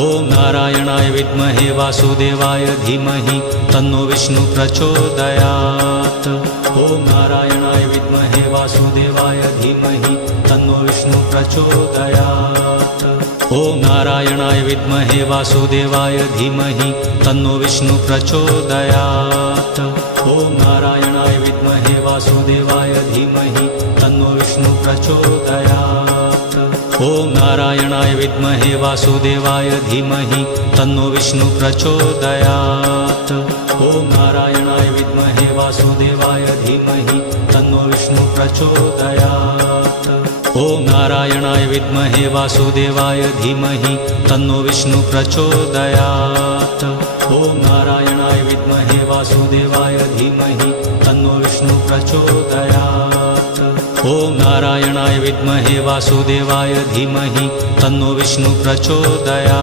ॐ नारायणाय विद्महे वासुदेवाय धीमहि तन्नो विष्णु प्रचोदयात्। ॐ नारायणाय विद्महे वासुदेवाय धीमहि तन्नो विष्णु प्रचोदयात्। ॐ नारायणाय विद्महे वासुदेवाय धीमहि तन्नो विष्णु प्रचोदयात्। ॐ नारायणाय विद्महे वासुदेवाय धीमहि तन्नो विष्णु प्रचोदयात्। ॐ नारायणाय विद्महे वासुदेवाय धीमहि तन्नो विष्णु प्रचोदयात्। ॐ नारायणाय विद्महे वासुदेवाय धीमहि तन्नो विष्णु प्रचोदयात्। ॐ नारायणाय विद्महे वासुदेवाय धीमहि तन्नो विष्णु प्रचोदयात्। ॐ नारायणाय विद्महे वासुदेवाय धीमहि तन्नो विष्णु प्रचोदयात्। ॐ नारायणाय विद्महे वासुदेवाय धीमहि तन्नो विष्णु प्रचोदयात्।